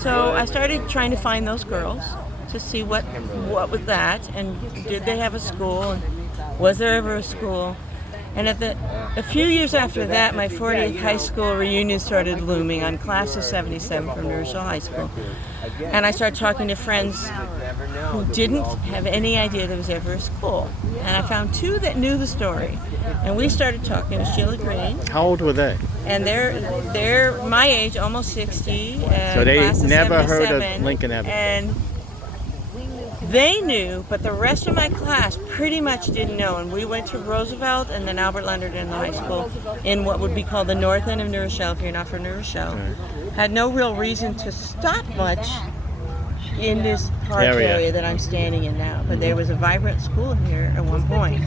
So I started trying to find those girls to see what was that, and did they have a school, and was there ever a school? And a few years after that, my 40th high school reunion started looming. I'm class of 77 from New Rochelle High School. And I started talking to friends who didn't have any idea there was ever a school. And I found two that knew the story. And we started talking to Sheila Green. How old were they? And they're my age, almost 60. So they class of never heard 77. of Lincoln Avenue. And they knew, but the rest of my class pretty much didn't know. And we went to Roosevelt and then Albert Leonard in the high school in what would be called the north end of New Rochelle, if you're not from New Rochelle. Right. Had no real reason to stop much in this park area that I'm standing in now. But there was a vibrant school here at one point,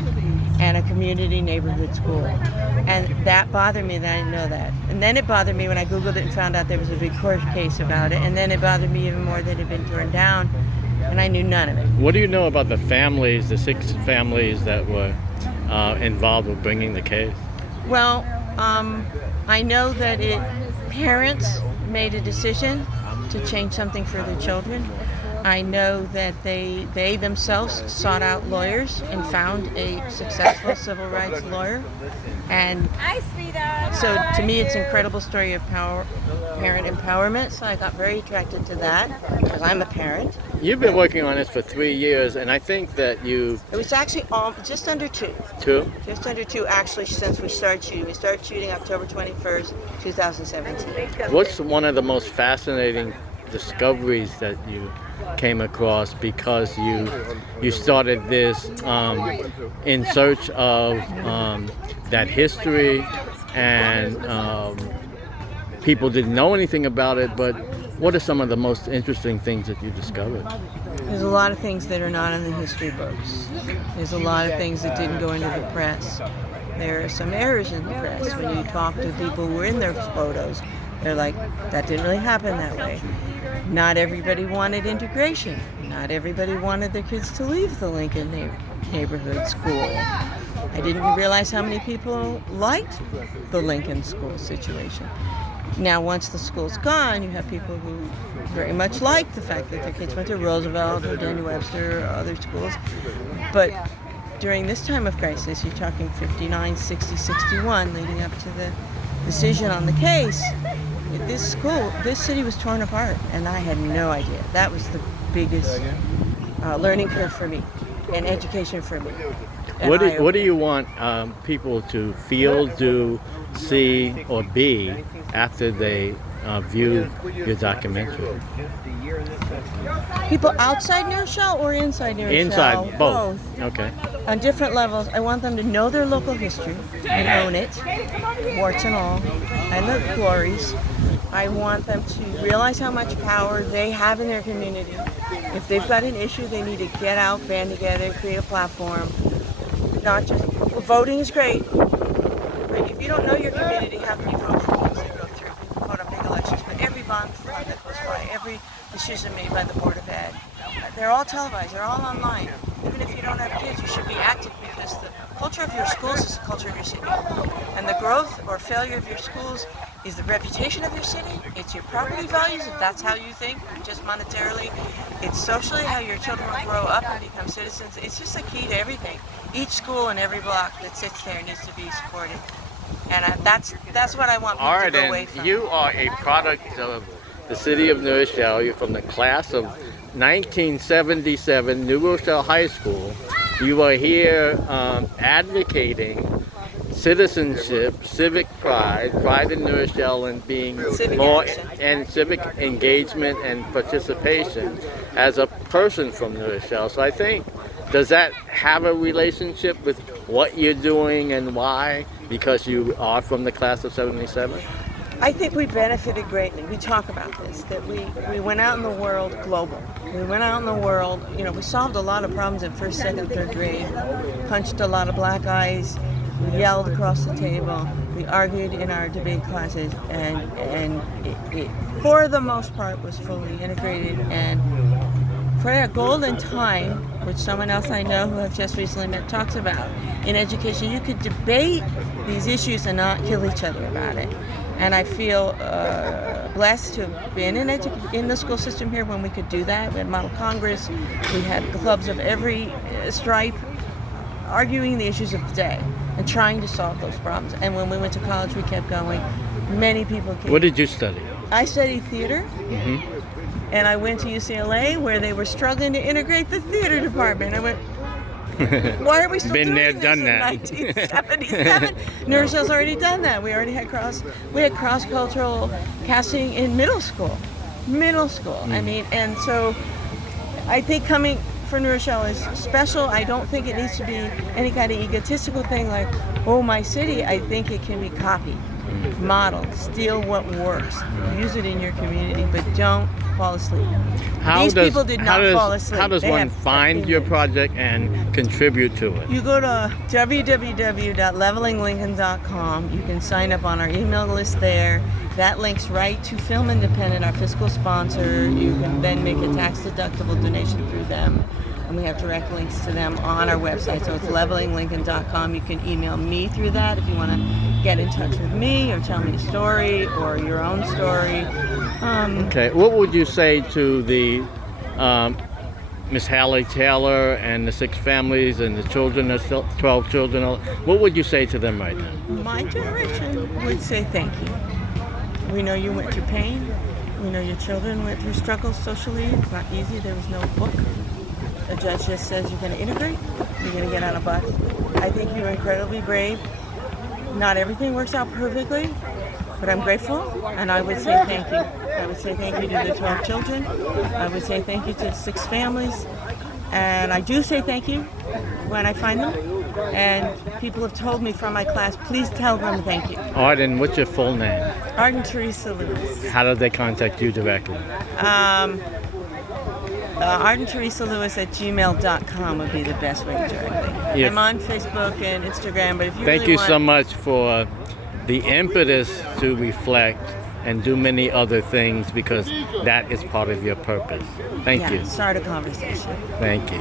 and a community neighborhood school. And that bothered me that I didn't know that. And then it bothered me when I Googled it and found out there was a big court case about it. And then it bothered me even more that it had been torn down, and I knew none of it. What do you know about the families, the 6 families that were involved with bringing the case? Well, I know that parents made a decision to change something for their children. I know that they themselves sought out lawyers and found a successful civil rights lawyer. And so to me, it's an incredible story of parent empowerment. So I got very attracted to that because I'm a parent. You've been working on this for 3 years, and I think that It was actually just under 2. 2? Just under 2, actually, since we started shooting. We started shooting October 21st, 2017. What's one of the most fascinating discoveries that you came across, because you started this in search of that history, and people didn't know anything about it, but what are some of the most interesting things that you discovered? There's a lot of things that are not in the history books. There's a lot of things that didn't go into the press. There are some errors in the press. When you talk to people who were in their photos, they're like, that didn't really happen that way. Not everybody wanted integration. Not everybody wanted their kids to leave the Lincoln neighborhood school. I didn't realize how many people liked the Lincoln school situation. Now, once the school's gone, you have people who very much like the fact that their kids went to Roosevelt or Daniel Webster or other schools. But during this time of crisis, you're talking 59, 60, 61, leading up to the decision on the case, this city was torn apart, and I had no idea. That was the biggest learning curve for me and education for me. What do you want people to feel, do, see, or be after they view your documentary? People outside New Rochelle or inside New Rochelle? Inside, both. Okay. On different levels. I want them to know their local history and own it, warts and all, and the glories. I want them to realize how much power they have in their community. If they've got an issue, they need to get out, band together, create a platform. Not just, voting is great. But if you don't know your community, how can you vote for things that go through? People vote on big elections, but every bond that goes by, every decision made by the Board of Ed, they're all televised, they're all online. Even if you don't have kids, you should be active, because the culture of your schools is the culture of your city. And the growth or failure of your schools is the reputation of your city. It's your property values, if that's how you think, just monetarily. It's socially how your children will grow up and become citizens. It's just a key to everything. Each school and every block that sits there needs to be supported. And that's what I want people to go away from. You are a product of the city of New Rochelle. You're from the class of 1977, New Rochelle High School. You are here advocating citizenship, civic pride in New Rochelle, and being civic engagement and participation as a person from New Rochelle. So I think, does that have a relationship with what you're doing and why? Because you are from the class of 77? I think we benefited greatly. We talk about this, that we went out in the world global. We went out in the world, we solved a lot of problems in first, second, third grade, punched a lot of black eyes, we yelled across the table, we argued in our debate classes, and it for the most part was fully integrated. And for a golden time, which someone else I know who I've just recently met talks about, in education you could debate these issues and not kill each other about it. And I feel blessed to have been in the school system here when we could do that. We had Model Congress, we had clubs of every stripe arguing the issues of the day and trying to solve those problems. And when we went to college, we kept going. Many people came. What did you study? I studied theater, Mm-hmm. and I went to UCLA where they were struggling to integrate the theater department. I went, why are we still Been doing there, this done in that. 1977? New Rochelle's already done that. We already had cross-cultural casting in middle school. I mean, and so I think coming for New Rochelle is special. I don't think it needs to be any kind of egotistical thing like, oh, my city. I think it can be copied, modeled, steal what works, use it in your community, but don't fall asleep. These people did not fall asleep. How does They one had find your project and contribute to it? You go to www.levelinglincoln.com. You can sign up on our email list there. That links right to Film Independent, our fiscal sponsor. You can then make a tax-deductible donation through them. And we have direct links to them on our website. So it's levelinglincoln.com. You can email me through that if you want to get in touch with me or tell me a story or your own story. Okay, what would you say to the Miss Hallie Taylor and the 6 families and the children, the 12 children? What would you say to them right now? My generation would say thank you. We know you went through pain. We know your children went through struggles socially. It's not easy. There was no book. A judge just says you're going to integrate. You're going to get on a bus. I think you were incredibly brave. Not everything works out perfectly, but I'm grateful, and I would say thank you. I would say thank you to the 12 children. I would say thank you to the 6 families. And I do say thank you when I find them. And people have told me from my class, please tell them thank you. Arden, what's your full name? Arden Teresa Lewis. How do they contact you directly? ArdenTeresaLewis@gmail.com would be the best way to direct me. Yes. I'm on Facebook and Instagram, but if you Thank really you want... so much for the impetus to reflect and do many other things, because that is part of your purpose. Thank you. Start a conversation. Thank you.